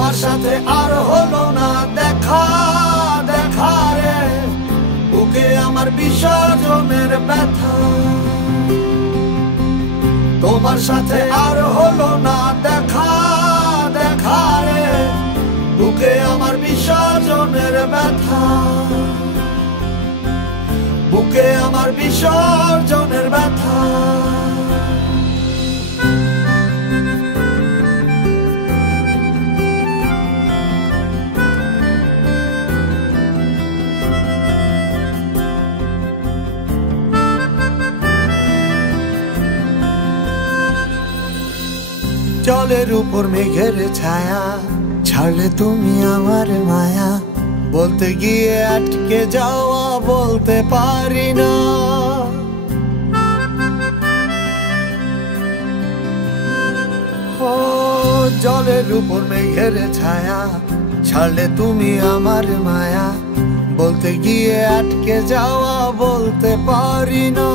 তোমার সাথে আর হলো না দেখা, দেখা রে বুকে আমার বিসর্জনের ব্যথা। তোমার সাথে আর হলো না দেখা, দেখা রে বুকে আমার বিসর্জনের ব্যথা, বুকে আমার বিসর্জনের ব্যথা। জলের উপর মেঘের ছায়া, ছাড়লে তুমি আমার মায়া, বলতে গিয়ে আটকে যাওয়া বলতে পারি না। ও জলের উপর মেঘের ছায়া, ছাড়লে তুমি আমার মায়া, বলতে গিয়ে আটকে যাওয়া বলতে পারি না।